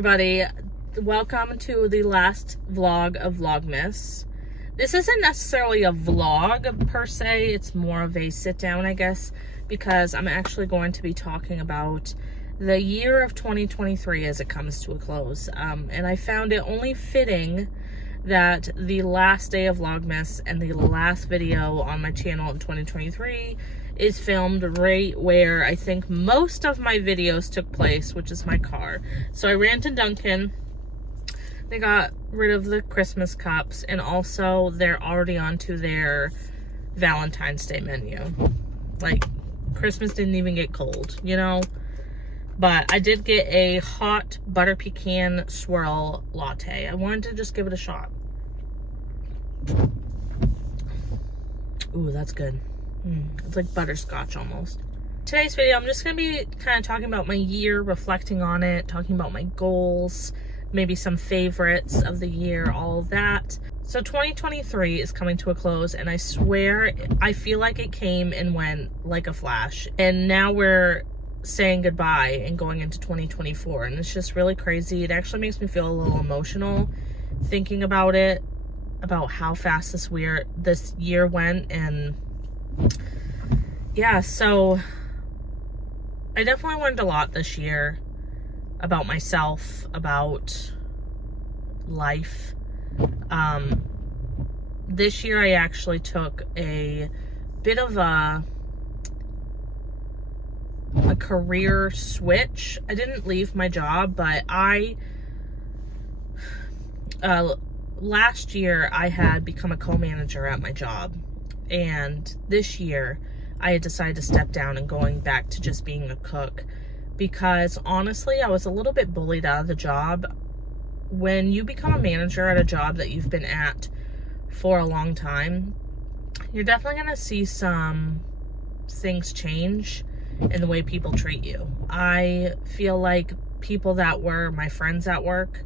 everybody, welcome to the last vlog of Vlogmas. This isn't necessarily a vlog per se, it's more of a sit down, I guess, because I'm actually going to be talking about the year of 2023 as it comes to a close. And I found it only fitting that the last day of Vlogmas and the last video on my channel in 2023 is filmed right where I think most of my videos took place, which is my car. So I ran to Dunkin'. They got rid of the Christmas cups, and also they're already onto their Valentine's Day menu. Like, Christmas didn't even get cold, you know? But I did get a hot butter pecan swirl latte. I wanted to just give it a shot. Ooh, that's good. It's like butterscotch almost. Today's video, I'm just going to be kind of talking about my year, reflecting on it, talking about my goals, maybe some favorites of the year, all of that. So 2023 is coming to a close, and I swear, I feel like it came and went like a flash. And now we're saying goodbye and going into 2024, and it's just really crazy. It actually makes me feel a little emotional thinking about it, about how fast this year went. And yeah, so I definitely learned a lot this year about myself, about life. This year I actually took a bit of a career switch. I didn't leave my job, but last year I had become a co-manager at my job, and this year I had decided to step down and going back to just being a cook, because honestly I was a little bit bullied out of the job. When you become a manager at a job that you've been at for a long time, you're definitely going to see some things change in the way people treat you. I feel like people that were my friends at work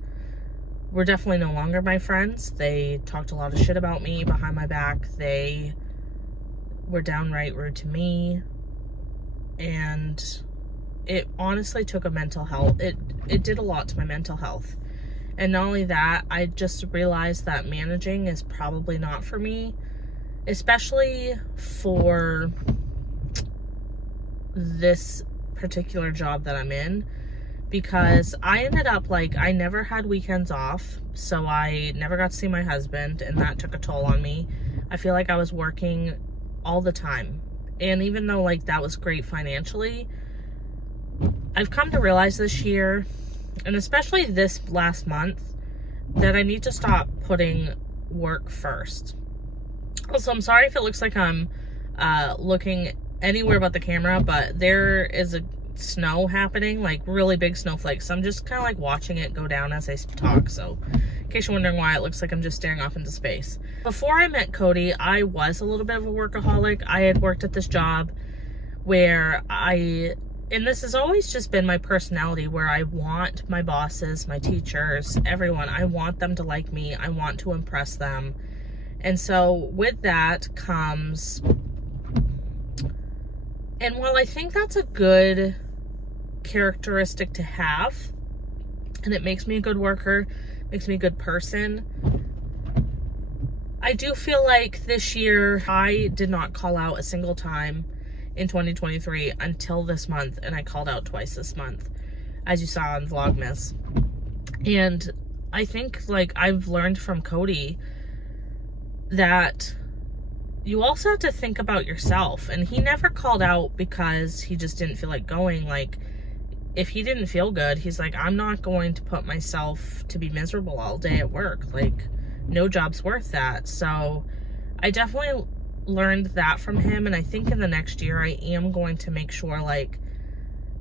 were definitely no longer my friends. They talked a lot of shit about me behind my back. They were downright rude to me. And it honestly took a mental health. It did a lot to my mental health. And not only that, I just realized that managing is probably not for me, especially for this particular job that I'm in, because I ended up, like, I never had weekends off, so I never got to see my husband, and that took a toll on me. I feel like I was working all the time, and even though, like, that was great financially, I've come to realize this year, and especially this last month, that I need to stop putting work first. Also, I'm sorry if it looks like I'm looking anywhere but the camera, but there is a snow happening, like really big snowflakes. So I'm just kind of like watching it go down as I talk. So in case you're wondering why it looks like I'm just staring off into space. Before I met Cody, I was a little bit of a workaholic. I had worked at this job where and this has always just been my personality, where I want my bosses, my teachers, everyone, I want them to like me. I want to impress them. And so with that comes, and while I think that's a good characteristic to have, and it makes me a good worker, makes me a good person, I do feel like this year I did not call out a single time in 2023 until this month, and I called out twice this month, as you saw on Vlogmas. And I think, like, I've learned from Cody that you also have to think about yourself. And he never called out because he just didn't feel like going. Like, if he didn't feel good, he's like, I'm not going to put myself to be miserable all day at work. Like, no job's worth that. So I definitely learned that from him, and I think in the next year I am going to make sure, like,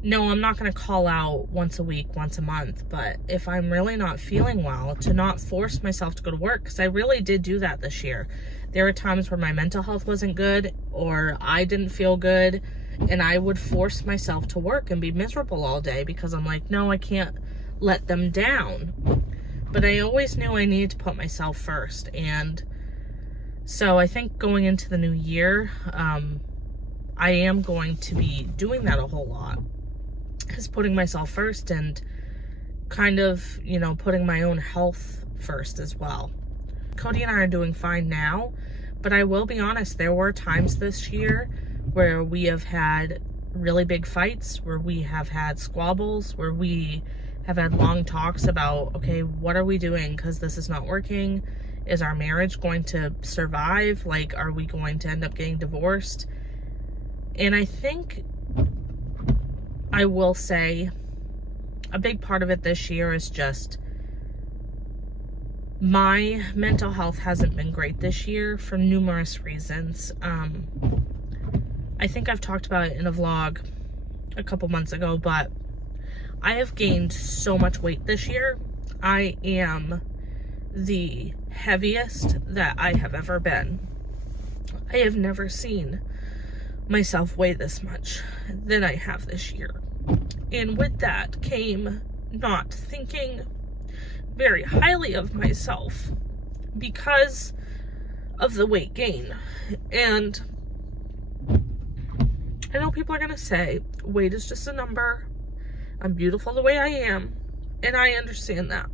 no, I'm not going to call out once a week, once a month, but if I'm really not feeling well, to not force myself to go to work, because I really did do that this year. There were times where my mental health wasn't good, or I didn't feel good, and I would force myself to work and be miserable all day because I'm like, no, I can't let them down. But I always knew I needed to put myself first, and so I think going into the new year, I am going to be doing that a whole lot, is putting myself first. And kind of, you know, putting my own health first as well. Cody and I are doing fine now, but I will be honest, there were times this year where we have had really big fights, where we have had squabbles, where we have had long talks about, okay, what are we doing? Because this is not working. Is our marriage going to survive? Like, are we going to end up getting divorced? And I think I will say a big part of it this year is just my mental health hasn't been great this year for numerous reasons. I think I've talked about it in a vlog a couple months ago, but I have gained so much weight this year. I am the heaviest that I have ever been. I have never seen myself weigh this much than I have this year. And with that came not thinking very highly of myself because of the weight gain. And I know people are gonna say weight is just a number. I'm beautiful the way I am, and I understand that.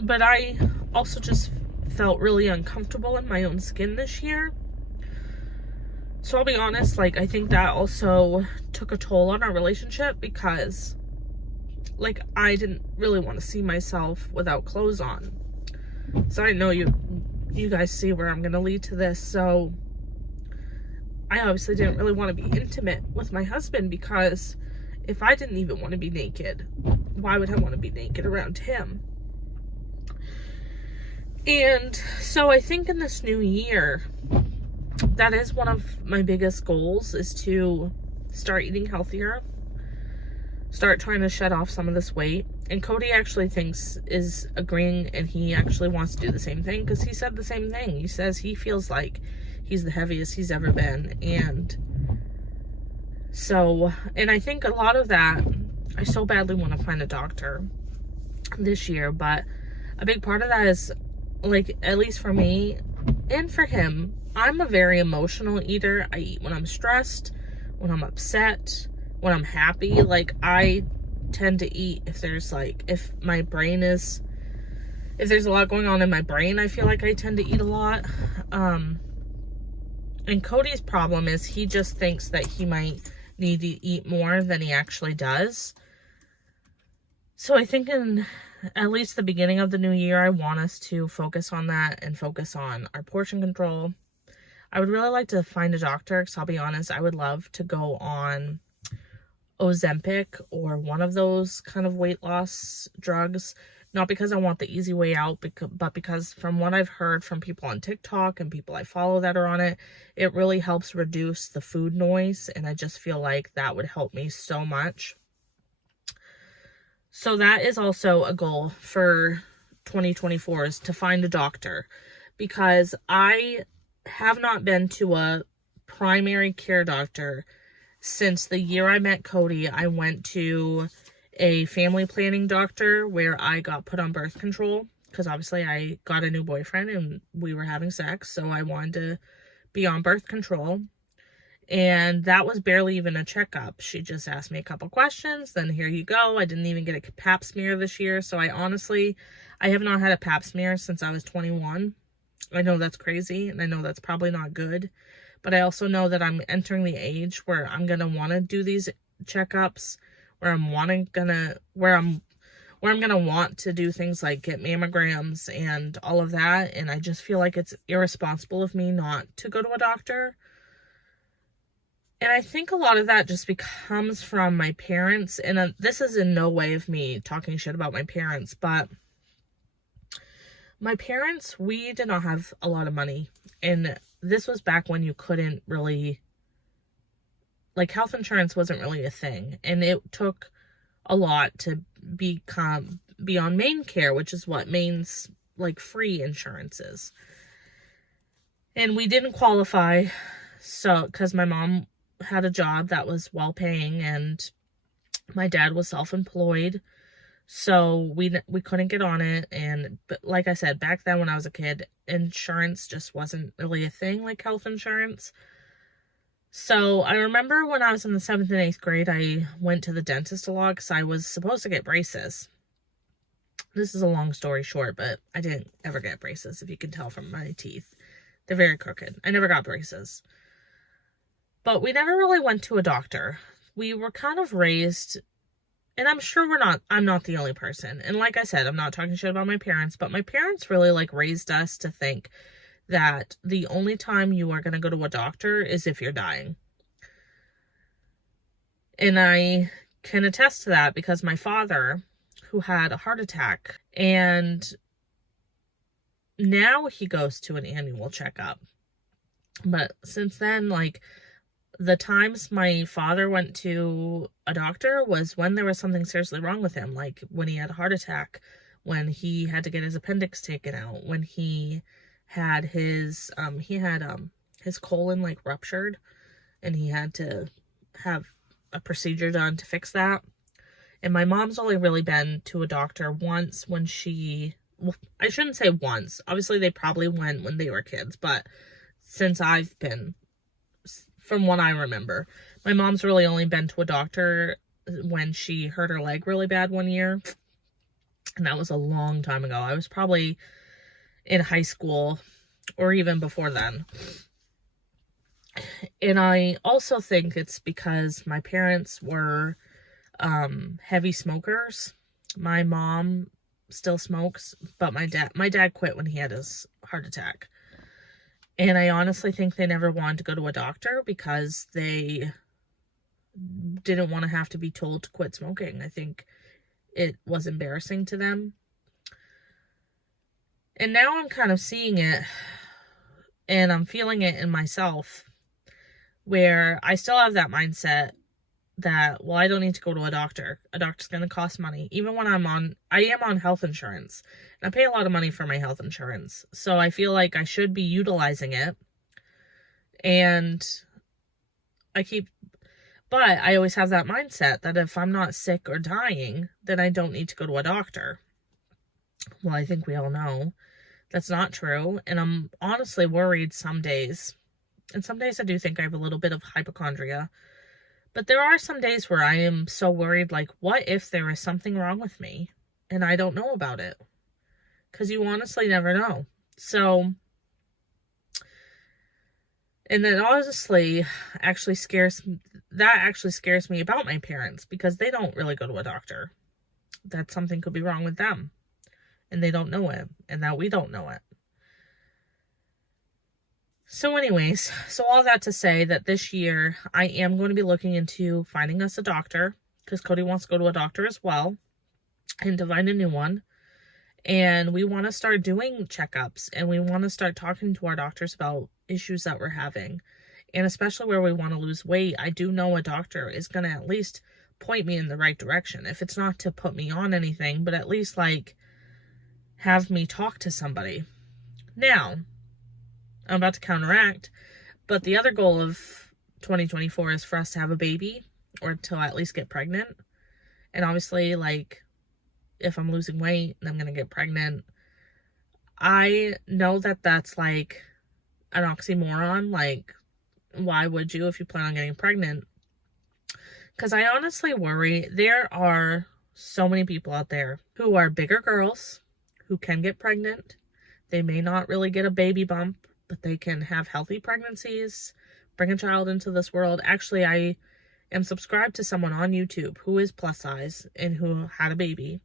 But I also just felt really uncomfortable in my own skin this year. So I'll be honest, like, I think that also took a toll on our relationship because, like, I didn't really want to see myself without clothes on. So I know you guys see where I'm gonna lead to this. So I obviously didn't really want to be intimate with my husband, because if I didn't even want to be naked, why would I want to be naked around him? And so I think in this new year, that is one of my biggest goals, is to start eating healthier, start trying to shed off some of this weight. And Cody actually is agreeing, and he actually wants to do the same thing, because he said the same thing. He says he feels like he's the heaviest he's ever been. And so, and I think a lot of that, I so badly want to find a doctor this year, but a big part of that is, like, at least for me and for him, I'm a very emotional eater. I eat when I'm stressed, when I'm upset, when I'm happy. Like, I tend to eat if there's, like, if there's a lot going on in my brain, I feel like I tend to eat a lot. And Cody's problem is he just thinks that he might need to eat more than he actually does. So I think in at least the beginning of the new year, I want us to focus on that and focus on our portion control. I would really like to find a doctor, because I'll be honest, I would love to go on Ozempic or one of those kind of weight loss drugs. Not because I want the easy way out, but because from what I've heard from people on TikTok and people I follow that are on it, it really helps reduce the food noise. And I just feel like that would help me so much. So that is also a goal for 2024, is to find a doctor, because I have not been to a primary care doctor since the year I met Cody. I went to a family planning doctor where I got put on birth control, because obviously I got a new boyfriend and we were having sex, so I wanted to be on birth control. And that was barely even a checkup. She just asked me a couple questions, then here you go. I didn't even get a pap smear this year. So I have not had a pap smear since I was 21. I know that's crazy, and I know that's probably not good, but I also know that I'm entering the age where I'm going to want to do these checkups, where I'm gonna want to do things like get mammograms and all of that. And I just feel like it's irresponsible of me not to go to a doctor. And I think a lot of that just comes from my parents. And this is in no way of me talking shit about my parents, but my parents, we did not have a lot of money. And this was back when you couldn't really, like, health insurance wasn't really a thing. And it took a lot to be on main care, which is what Maine's, like, free insurance is. And we didn't qualify, so, because my mom had a job that was well paying and my dad was self-employed, so we couldn't get on it. But like I said, back then when I was a kid, insurance just wasn't really a thing like health insurance. So I remember when I was in the 7th and 8th grade, I went to the dentist a lot because I was supposed to get braces. This is a long story short, but I didn't ever get braces, if you can tell from my teeth. They're very crooked. I never got braces. But we never really went to a doctor. We were kind of raised, and I'm sure I'm not the only person. And like I said, I'm not talking shit about my parents, but my parents really like raised us to think that the only time you are going to go to a doctor is if you're dying. And I can attest to that because my father, who had a heart attack, and now he goes to an annual checkup. But since then, like, the times my father went to a doctor was when there was something seriously wrong with him, like when he had a heart attack, when he had to get his appendix taken out, when he had his colon like ruptured and he had to have a procedure done to fix that. And my mom's only really been to a doctor once when well, I shouldn't say once. Obviously, they probably went when they were kids, but since I've been, from what I remember, my mom's really only been to a doctor when she hurt her leg really bad one year. And that was a long time ago. I was probably in high school or even before then. And I also think it's because my parents were heavy smokers. My mom still smokes, but my dad quit when he had his heart attack. And I honestly think they never wanted to go to a doctor because they didn't want to have to be told to quit smoking. I think it was embarrassing to them. And now I'm kind of seeing it, and I'm feeling it in myself, where I still have that mindset that, well, I don't need to go to a doctor. A doctor's going to cost money. Even when I am on health insurance. And I pay a lot of money for my health insurance. So I feel like I should be utilizing it. And but I always have that mindset that if I'm not sick or dying, then I don't need to go to a doctor. Well, I think we all know that's not true. And I'm honestly worried some days. And some days I do think I have a little bit of hypochondria. But there are some days where I am so worried, like, what if there is something wrong with me and I don't know about it? Because you honestly never know. So, and that honestly actually scares me about my parents, because they don't really go to a doctor. That something could be wrong with them and they don't know it, and that we don't know it. So anyways, so all that to say that this year I am going to be looking into finding us a doctor, because Cody wants to go to a doctor as well, and to find a new one. And we want to start doing checkups, and we want to start talking to our doctors about issues that we're having. And especially where we want to lose weight, I do know a doctor is going to at least point me in the right direction. If it's not to put me on anything, but at least like have me talk to somebody. Now, I'm about to counteract, but the other goal of 2024 is for us to have a baby, or to at least get pregnant. And obviously, like, if I'm losing weight and I'm going to get pregnant, I know that that's like an oxymoron. Like, why would you if you plan on getting pregnant? Because I honestly worry there are so many people out there who are bigger girls who can get pregnant. They may not really get a baby bump, but they can have healthy pregnancies, bring a child into this world. Actually, I am subscribed to someone on YouTube who is plus size and who had a baby.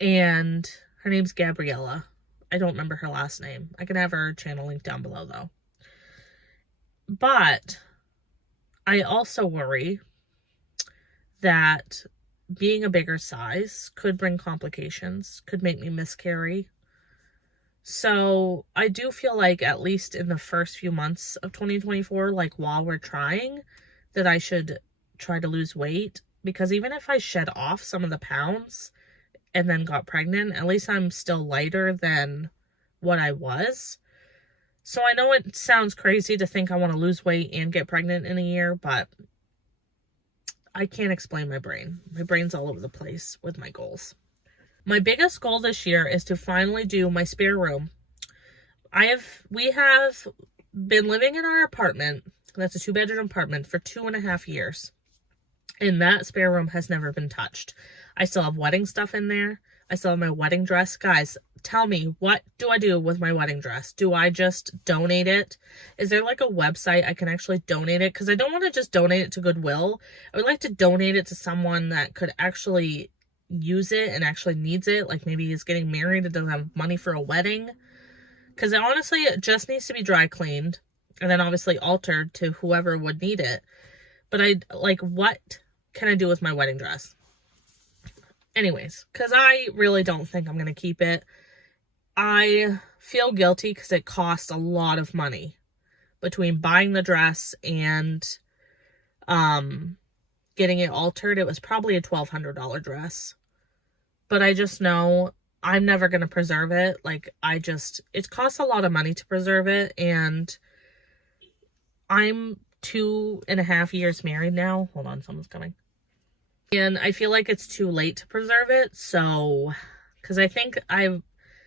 And her name's Gabriella. I don't remember her last name. I can have her channel link down below though. But I also worry that being a bigger size could bring complications, could make me miscarry. So I do feel like at least in the first few months of 2024, like while we're trying, that I should try to lose weight. Because even if I shed off some of the pounds and then got pregnant, at least I'm still lighter than what I was. So I know it sounds crazy to think I want to lose weight and get pregnant in a year, but I can't explain my brain. My brain's all over the place with my goals. My biggest goal this year is to finally do my spare room. We have been living in our apartment That's a 2-bedroom apartment for 2.5 years. And that spare room has never been touched. I still have wedding stuff in there. I still have my wedding dress. Guys, tell me, what do I do with my wedding dress? Do I just donate it? Is there like a website I can actually donate it? Because I don't want to just donate it to Goodwill. I would like to donate it to someone that could actually use it and actually needs it. Like maybe he's getting married and doesn't have money for a wedding. Because honestly, it just needs to be dry cleaned. And then obviously altered to whoever would need it. But what can I do with my wedding dress? Anyways, because I really don't think I'm going to keep it. I feel guilty because it cost a lot of money between buying the dress and getting it altered. It was probably a $1,200 dress. But I just know I'm never going to preserve it. It costs a lot of money to preserve it. And I'm 2.5 years married now. Hold on, someone's coming. And I feel like it's too late to preserve it. So, because I think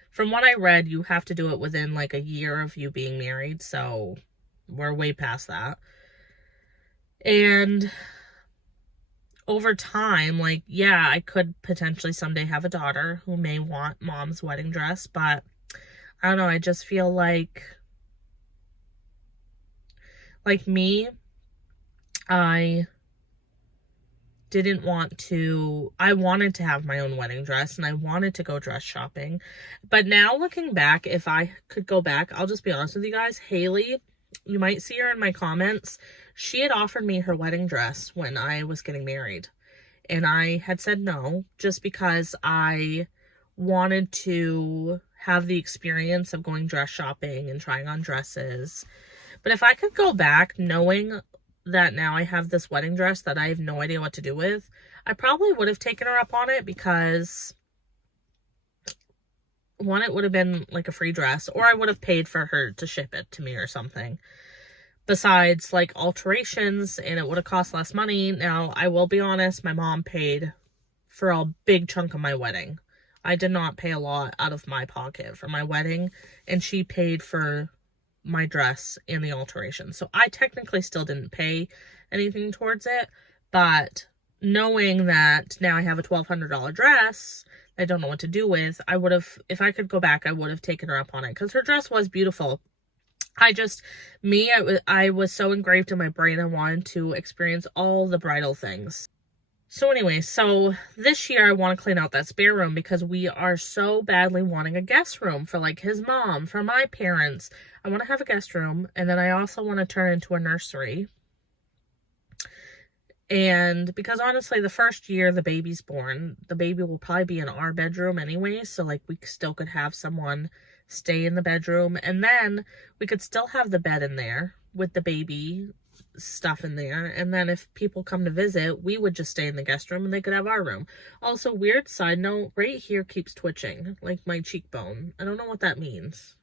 from what I read, you have to do it within like a year of you being married. So we're way past that. And over time, yeah, I could potentially someday have a daughter who may want mom's wedding dress. But I don't know. I just feel like me, I wanted to have my own wedding dress and I wanted to go dress shopping. But now looking back, if I could go back, I'll just be honest with you guys, Haley, you might see her in my comments. She had offered me her wedding dress when I was getting married. And I had said no, just because I wanted to have the experience of going dress shopping and trying on dresses. But if I could go back knowing that now I have this wedding dress that I have no idea what to do with, I probably would have taken her up on it because, one, it would have been like a free dress, or I would have paid for her to ship it to me or something. Besides, alterations, and it would have cost less money. Now, I will be honest, my mom paid for a big chunk of my wedding. I did not pay a lot out of my pocket for my wedding, and she paid for my dress and the alterations. So I technically still didn't pay anything towards it, but knowing that now I have a $1,200 dress I don't know what to do with, I would have, if I could go back, I would have taken her up on it because her dress was beautiful. I was so engraved in my brain, I wanted to experience all the bridal things. So anyway, so this year I want to clean out that spare room because we are so badly wanting a guest room for his mom, for my parents. I want to have a guest room, and then I also want to turn it into a nursery. And because honestly, the first year the baby's born, the baby will probably be in our bedroom anyway, so we still could have someone stay in the bedroom, and then we could still have the bed in there with the baby stuff in there, and then if people come to visit, we would just stay in the guest room and they could have our room. Also, weird side note, right here keeps twitching, my cheekbone. I don't know what that means.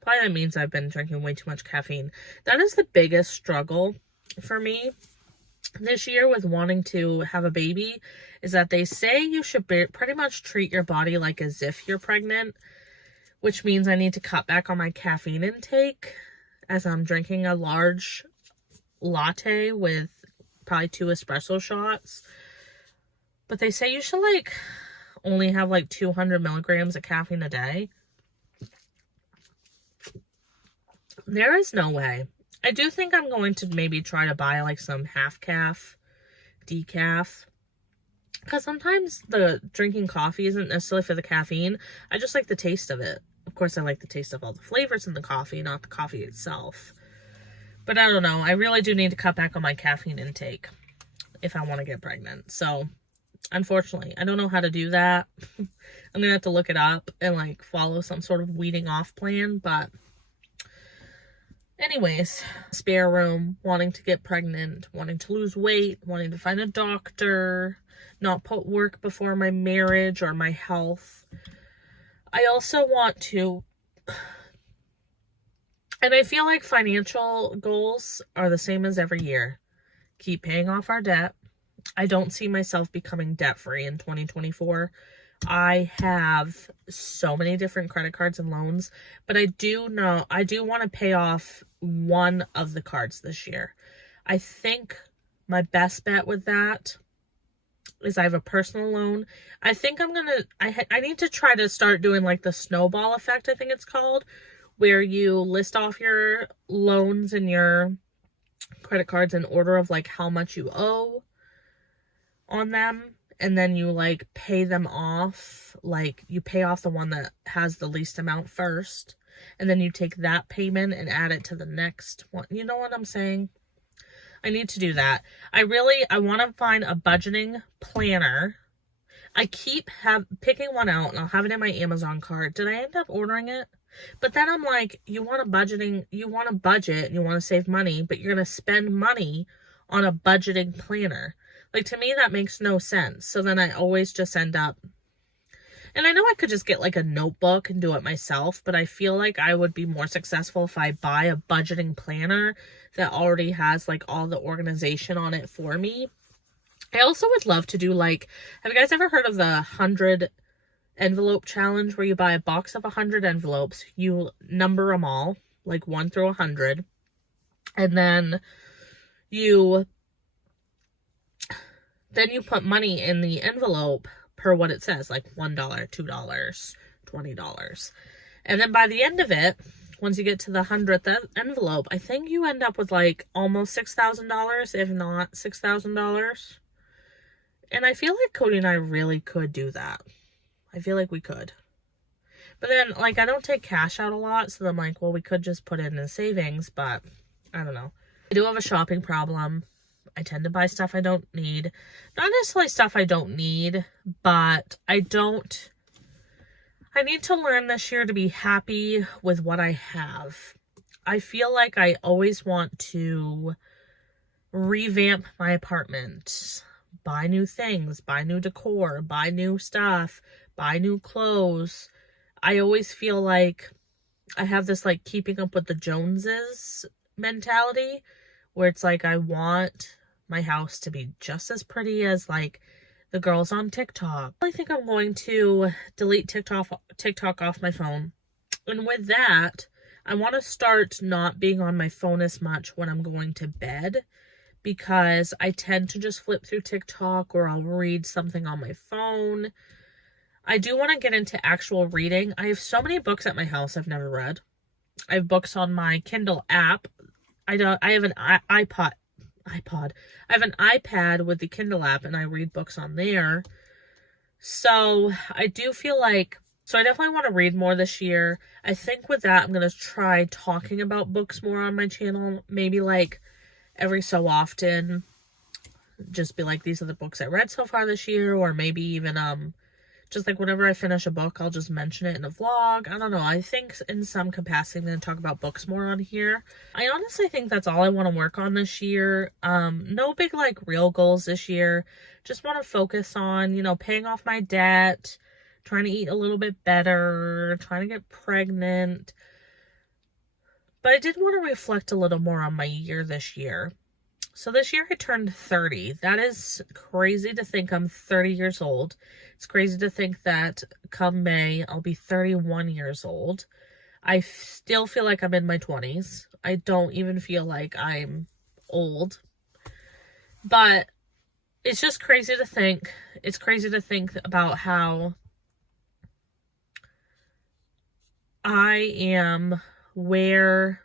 Probably that means I've been drinking way too much caffeine. That is the biggest struggle for me this year with wanting to have a baby, is that they say you should pretty much treat your body like as if you're pregnant, which means I need to cut back on my caffeine intake as I'm drinking a large latte with probably 2 espresso shots. But they say you should only have 200 milligrams of caffeine a day. There is no way. I do think I'm going to maybe try to buy some half calf decaf, because sometimes the drinking coffee isn't necessarily for the caffeine. I just like the taste of it. Of course, I like the taste of all the flavors in the coffee, not the coffee itself. But I don't know. I really do need to cut back on my caffeine intake if I want to get pregnant. So, unfortunately, I don't know how to do that. I'm going to have to look it up and follow some sort of weaning off plan. But anyways, spare room, wanting to get pregnant, wanting to lose weight, wanting to find a doctor, not put work before my marriage or my health. I also want to, and I feel like financial goals are the same as every year. Keep paying off our debt. I don't see myself becoming debt-free in 2024. I have so many different credit cards and loans, but I do want to pay off one of the cards this year. I think my best bet with that is I have a personal loan. I think I need to try to start doing like the snowball effect, I think it's called, where you list off your loans and your credit cards in order of like how much you owe on them, and then you like pay them off. Like you pay off the one that has the least amount first, and then you take that payment and add it to the next one. You know what I'm saying? I need to do that. I want to find a budgeting planner. I keep picking one out and I'll have it in my Amazon cart. Did I end up ordering it? But then I'm like, you want a budget, you want to save money, but you're going to spend money on a budgeting planner. Like, to me, that makes no sense. So then I always just end up, and I know I could just get like a notebook and do it myself, but I feel like I would be more successful if I buy a budgeting planner that already has like all the organization on it for me. I also would love to do like, have you guys ever heard of the 100 envelope challenge, where you buy a box of 100 envelopes, you number them all, like 1 through 100, and then you put money in the envelope per what it says, like $1, $2, $20. And then by the end of it, once you get to the 100th envelope, I think you end up with like almost $6,000, if not $6,000. And I feel like Cody and I really could do that. I feel like we could. But then, like, I don't take cash out a lot, so I'm like, well, we could just put it in savings, but I don't know. I do have a shopping problem. I tend to buy stuff I don't need. Not necessarily stuff I don't need, but I need to learn this year to be happy with what I have. I feel like I always want to revamp my apartment, buy new things, buy new decor, buy new stuff, buy new clothes. I always feel like I have this like keeping up with the Joneses mentality, where it's like I want my house to be just as pretty as like the girls on TikTok. I think I'm going to delete TikTok off my phone. And with that, I want to start not being on my phone as much when I'm going to bed, because I tend to just flip through TikTok, or I'll read something on my phone. I do want to get into actual reading. I have so many books at my house I've never read. I have books on my Kindle app. I have an iPod. I have an iPad with the Kindle app, and I read books on there. So I do feel like, so I definitely want to read more this year. I think with that, I'm going to try talking about books more on my channel. Maybe like every so often, just be like, these are the books I read so far this year. Or maybe even, just like whenever I finish a book, I'll just mention it in a vlog. I don't know. I think in some capacity I'm going to talk about books more on here. I honestly think that's all I want to work on this year. No big like real goals this year. Just want to focus on, you know, paying off my debt, trying to eat a little bit better, trying to get pregnant. But I did want to reflect a little more on my year this year. So this year I turned 30. That is crazy to think I'm 30 years old. It's crazy to think that come May, I'll be 31 years old. I still feel like I'm in my 20s. I don't even feel like I'm old. But it's just crazy to think. It's crazy to think about how I am where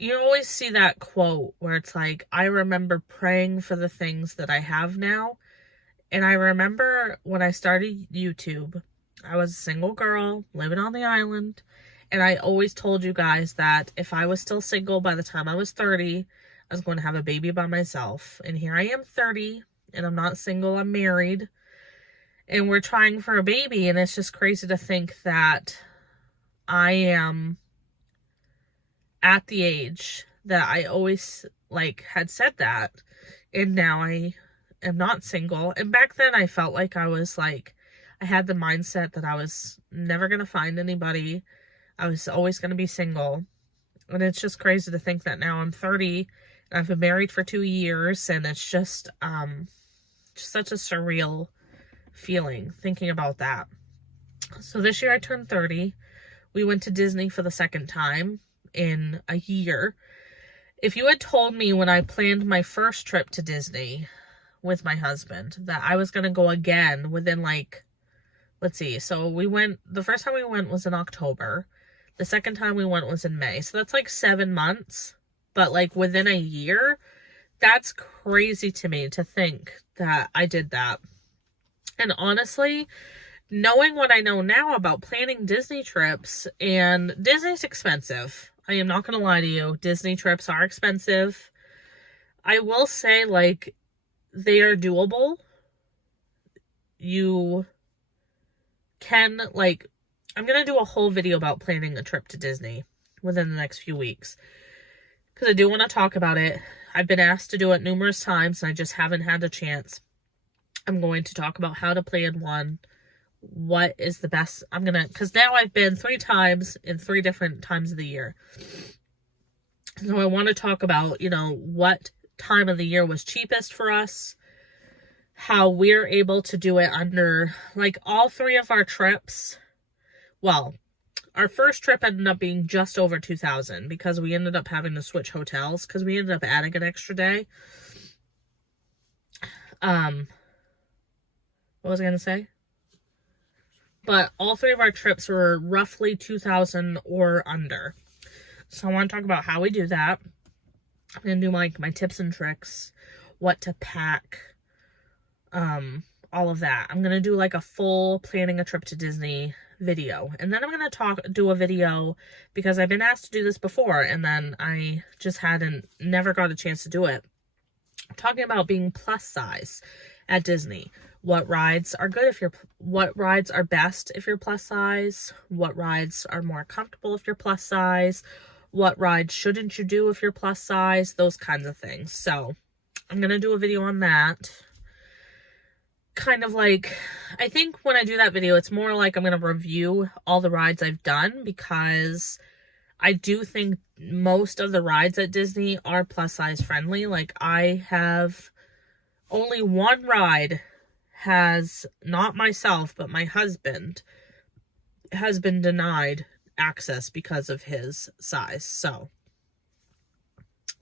you always see that quote where it's like, I remember praying for the things that I have now. And I remember when I started YouTube, I was a single girl living on the island. And I always told you guys that if I was still single by the time I was 30, I was going to have a baby by myself. And here I am 30, and I'm not single, I'm married. And we're trying for a baby, and it's just crazy to think that I am at the age that I always like had said that, and now I am not single. And back then I felt like I was like, I had the mindset that I was never going to find anybody. I was always going to be single. And it's just crazy to think that now I'm 30 I've been married for 2 years, and it's just such a surreal feeling thinking about that. So this year I turned 30. We went to Disney for the second time in a year. If you had told me when I planned my first trip to Disney with my husband that I was going to go again within like, let's see, so the first time we went was in October. The second time we went was in May. So that's like 7 months, but like within a year, that's crazy to me to think that I did that. And honestly, knowing what I know now about planning Disney trips, and Disney's expensive. I am not going to lie to you. Disney trips are expensive. I will say, like, they are doable. You can, like, I'm going to do a whole video about planning a trip to Disney within the next few weeks, because I do want to talk about it. I've been asked to do it numerous times, and I just haven't had a chance. I'm going to talk about how to plan one, what is the best. Because now I've been 3 times in 3 different times of the year. So I want to talk about, you know, what time of the year was cheapest for us, how we're able to do it under, like, all 3 of our trips. Well, our first trip ended up being just over $2,000 because we ended up having to switch hotels because we ended up adding an extra day. What was I going to say? But all 3 of our trips were roughly $2,000 or under. So I want to talk about how we do that. I'm going to do like my tips and tricks, what to pack, all of that. I'm going to do like a full planning a trip to Disney video. And then I'm going to do a video because I've been asked to do this before and then I just never got a chance to do it. Talking about being plus size at Disney. What rides are good what rides are best if you're plus size, what rides are more comfortable if you're plus size, what rides shouldn't you do if you're plus size, those kinds of things. So I'm going to do a video on that. Kind of like, I think when I do that video, it's more like I'm going to review all the rides I've done, because I do think most of the rides at Disney are plus size friendly. Like, I have only one ride has, not myself, but my husband has been denied access because of his size. So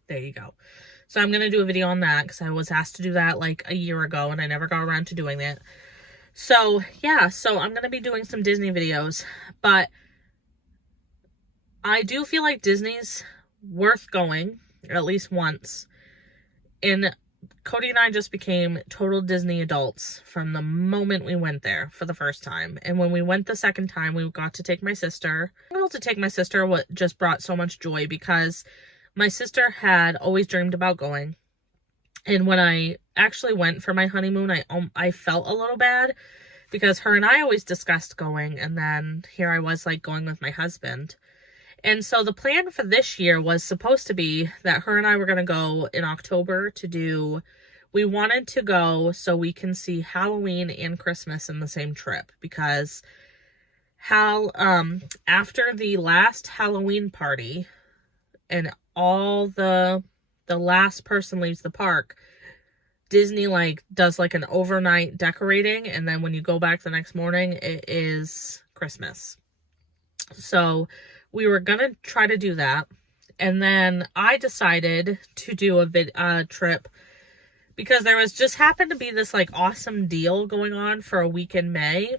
there you go. So I'm going to do a video on that because I was asked to do that like a year ago and I never got around to doing it. So yeah, so I'm going to be doing some Disney videos, but I do feel like Disney's worth going at least once. And Cody and I just became total Disney adults from the moment we went there for the first time. And when we went the second time, we got to take my sister. Being able to take my sister what just brought so much joy, because my sister had always dreamed about going. And when I actually went for my honeymoon, I felt a little bad because her and I always discussed going. And then here I was like going with my husband. And so the plan for this year was supposed to be that her and I were going to go in October we wanted to go so we can see Halloween and Christmas in the same trip, because after the last Halloween party and all the last person leaves the park, Disney like does like an overnight decorating, and then when you go back the next morning, it is Christmas. So we were gonna try to do that, and then I decided to do a trip because there was just happened to be this like awesome deal going on for a week in May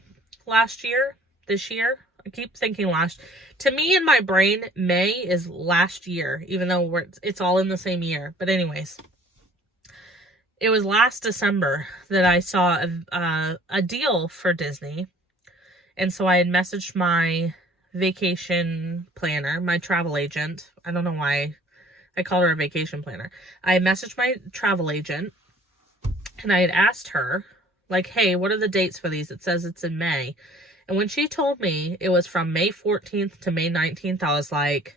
this year. I keep thinking to me in my brain, May is last year, even though it's all in the same year. But anyways, it was last December that I saw a deal for Disney. And so I had messaged my vacation planner, my travel agent. I don't know why I called her a vacation planner. I messaged my travel agent and I had asked her, like, hey, what are the dates for these? It says it's in May. And when she told me it was from May 14th to May 19th, I was like,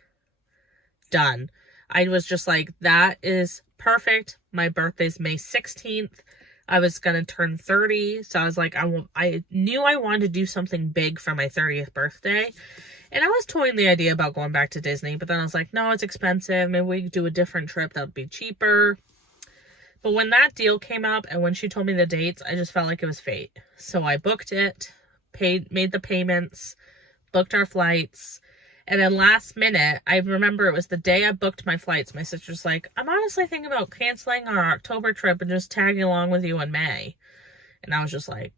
done. I was just like, that is perfect. My birthday's May 16th. I was going to turn 30. So I was like, I knew I wanted to do something big for my 30th birthday. And I was toying the idea about going back to Disney, but then I was like, no, it's expensive. Maybe we could do a different trip that would be cheaper. But when that deal came up and when she told me the dates, I just felt like it was fate. So I booked it, made the payments, booked our flights. And then last minute, I remember it was the day I booked my flights. My sister's like, I'm honestly thinking about canceling our October trip and just tagging along with you in May. And I was just like,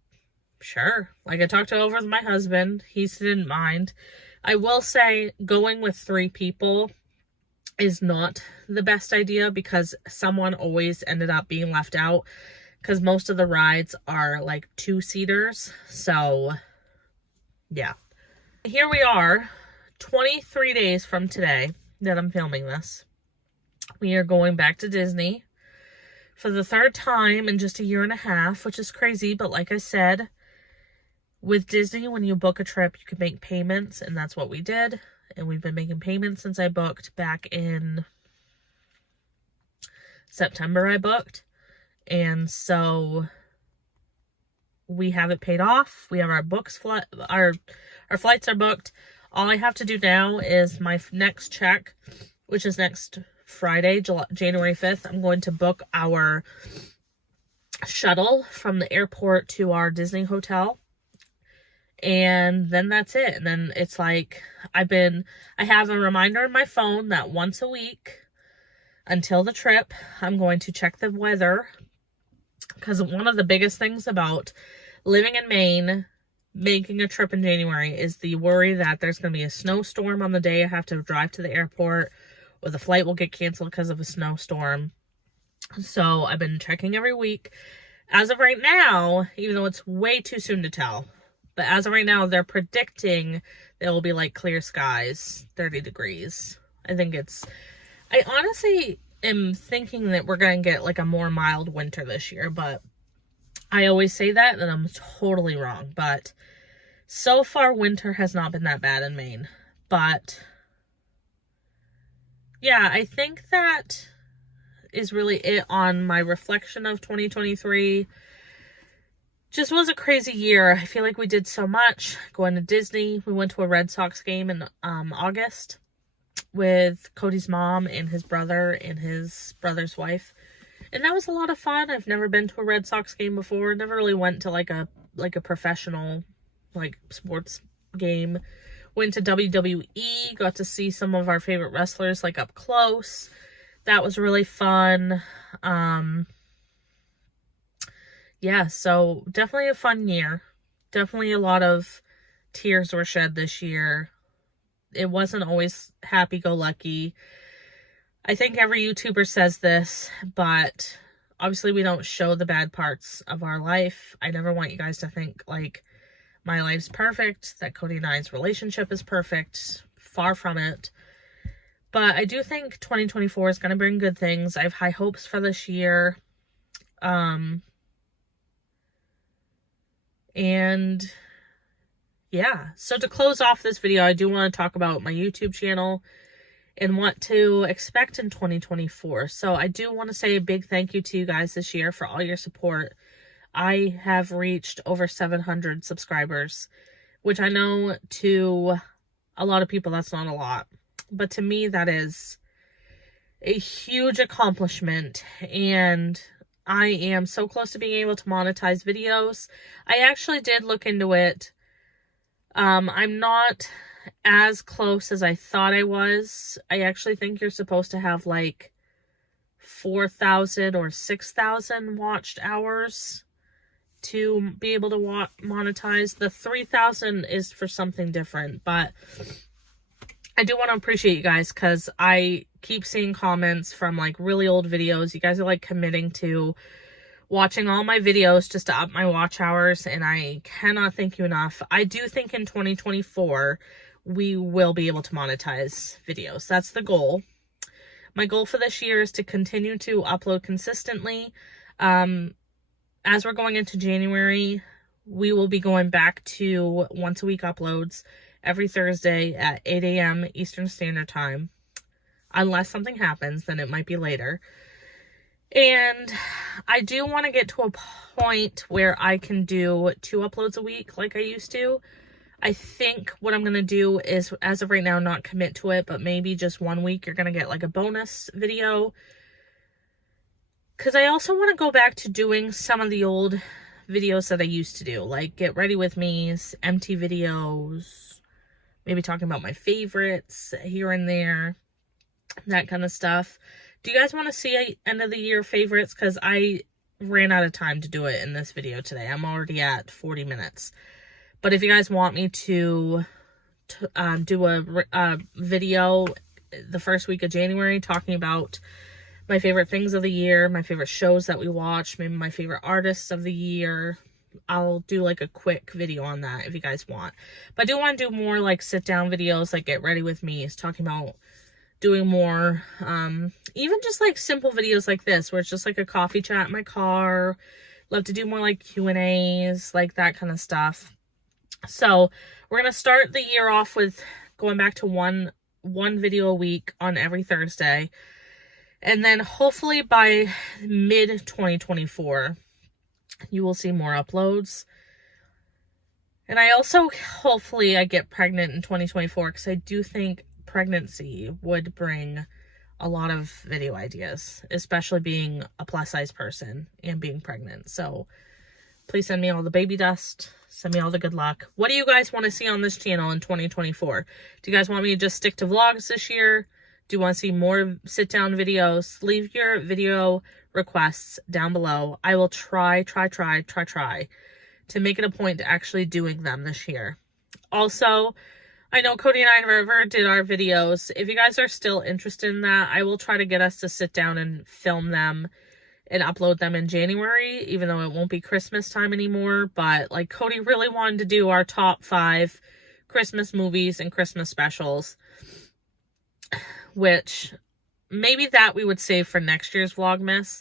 sure. Like, I talked it over with my husband. He didn't mind. I will say going with 3 people is not the best idea because someone always ended up being left out because most of the rides are like 2-seaters. So yeah, here we are 23 days from today that I'm filming this. We are going back to Disney for the 3rd time in just a year and a half, which is crazy. But like I said, with Disney, when you book a trip, you can make payments, and that's what we did. And we've been making payments since I booked back in September. I booked. And so we have it paid off. We have our our flights are booked. All I have to do now is my next check, which is next Friday, January 5th. I'm going to book our shuttle from the airport to our Disney hotel. And then that's it. And then it's like, I have a reminder on my phone that once a week until the trip, I'm going to check the weather. Because one of the biggest things about living in Maine, making a trip in January, is the worry that there's going to be a snowstorm on the day I have to drive to the airport, or the flight will get canceled because of a snowstorm. So I've been checking every week. As of right now, even though it's way too soon to tell, but as of right now, they're predicting there will be like clear skies, 30 degrees. I honestly am thinking that we're going to get like a more mild winter this year, but I always say that and I'm totally wrong. But so far, winter has not been that bad in Maine. But yeah, I think that is really it on my reflection of 2023. Just was a crazy year. I feel like we did so much. Going to Disney. We went to a Red Sox game in August with Cody's mom and his brother and his brother's wife. And that was a lot of fun. I've never been to a Red Sox game before. Never really went to like a professional like sports game. Went to WWE. Got to see some of our favorite wrestlers like up close. That was really fun. Yeah, so definitely a fun year. Definitely a lot of tears were shed this year. It wasn't always happy-go-lucky. I think every YouTuber says this, but obviously we don't show the bad parts of our life. I never want you guys to think like my life's perfect, that Cody and I's relationship is perfect. Far from it. But I do think 2024 is going to bring good things. I have high hopes for this year. And yeah, so to close off this video, I do want to talk about my YouTube channel and what to expect in 2024. So I do want to say a big thank you to you guys this year for all your support. I have reached over 700 subscribers, which I know to a lot of people that's not a lot, but to me that is a huge accomplishment, and I am so close to being able to monetize videos. I actually did look into it. I'm not as close as I thought I was. I actually think you're supposed to have like 4,000 or 6,000 watched hours to be able to monetize. The 3,000 is for something different, but I do want to appreciate you guys because I keep seeing comments from like really old videos. You guys are like committing to watching all my videos just to up my watch hours, and I cannot thank you enough. I do think in 2024 we will be able to monetize videos. That's the goal. My goal for this year is to continue to upload consistently. As we're going into January, we will be going back to once a week uploads every Thursday at 8 a.m. Eastern Standard Time. Unless something happens, then it might be later. And I do want to get to a point where I can do 2 uploads a week like I used to. I think what I'm going to do is, as of right now, not commit to it, but maybe just 1 week you're going to get like a bonus video. Because I also want to go back to doing some of the old videos that I used to do, like Get Ready With Me's, empty videos, maybe talking about my favorites here and there, that kind of stuff. Do you guys want to see end of the year favorites? Because I ran out of time to do it in this video today. I'm already at 40 minutes. But if you guys want me to do a video the first week of January talking about my favorite things of the year, my favorite shows that we watch, maybe my favorite artists of the year, I'll do like a quick video on that if you guys want. But I do want to do more like sit down videos, like Get Ready With Me is talking about doing more, even just like simple videos like this, where it's just like a coffee chat in my car. Love to do more like Q&As, like that kind of stuff. So we're going to start the year off with going back to one video a week on every Thursday. And then hopefully by mid-2024, you will see more uploads. And I also, hopefully I get pregnant in 2024, because I do think pregnancy would bring a lot of video ideas, especially being a plus-size person and being pregnant. So please send me all the baby dust. Send me all the good luck. What do you guys want to see on this channel in 2024? Do you guys want me to just stick to vlogs this year? Do you want to see more sit-down videos? Leave your video requests down below. I will try to make it a point to actually doing them this year. Also, I know Cody and I never did our videos. If you guys are still interested in that, I will try to get us to sit down and film them and upload them in January, even though it won't be Christmas time anymore. But like Cody really wanted to do our top 5 Christmas movies and Christmas specials, which maybe that we would save for next year's Vlogmas.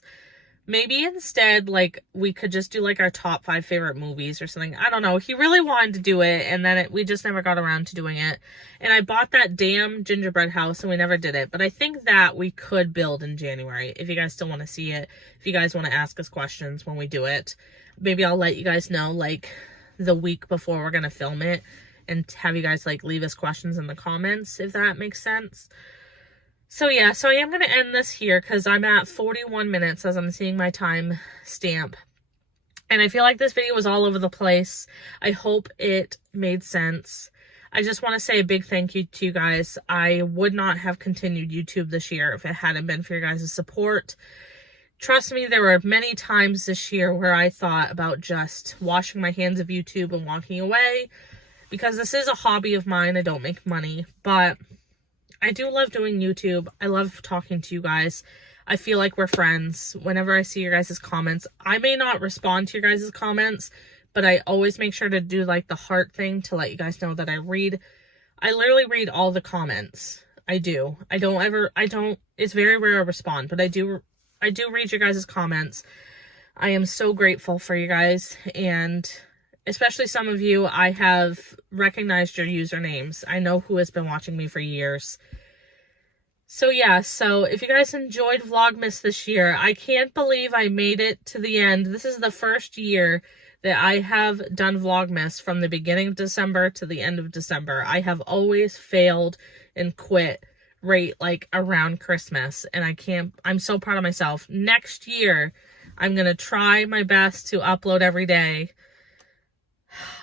Maybe instead, like, we could just do like our top 5 favorite movies or something. I don't know. He really wanted to do it, and then we just never got around to doing it. And I bought that damn gingerbread house, and we never did it. But I think that we could build in January, if you guys still want to see it. If you guys want to ask us questions when we do it. Maybe I'll let you guys know, like, the week before we're going to film it, and have you guys, like, leave us questions in the comments, if that makes sense. So yeah, so I am going to end this here because I'm at 41 minutes as I'm seeing my time stamp. And I feel like this video was all over the place. I hope it made sense. I just want to say a big thank you to you guys. I would not have continued YouTube this year if it hadn't been for your guys' support. Trust me, there were many times this year where I thought about just washing my hands of YouTube and walking away, because this is a hobby of mine. I don't make money, but I do love doing YouTube. I love talking to you guys. I feel like we're friends. Whenever I see your guys' comments, I may not respond to your guys' comments, but I always make sure to do like the heart thing to let you guys know that I literally read all the comments. I do. It's very rare I respond, but I do read your guys' comments. I am so grateful for you guys, and especially some of you, I have recognized your usernames. I know who has been watching me for years. So yeah, so if you guys enjoyed Vlogmas this year, I can't believe I made it to the end. This is the first year that I have done Vlogmas from the beginning of December to the end of December. I have always failed and quit right like around Christmas, and I'm so proud of myself. Next year, I'm going to try my best to upload every day.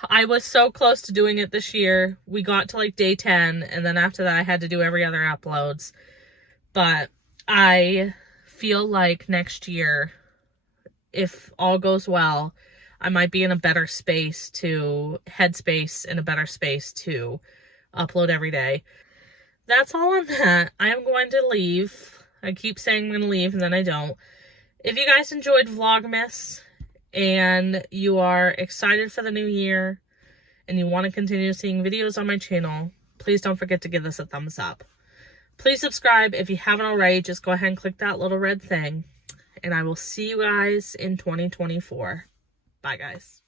I was so close to doing it this year. We got to like day 10, and then after that I had to do every other uploads. But I feel like next year, if all goes well, I might be in a better headspace in a better space to upload every day. That's all on that. I am going to leave. I keep saying I'm going to leave, and then I don't. If you guys enjoyed Vlogmas and you are excited for the new year and you want to continue seeing videos on my channel, please don't forget to give this a thumbs up. Please subscribe if you haven't already. Just go ahead and click that little red thing, and I will see you guys in 2024. Bye, guys.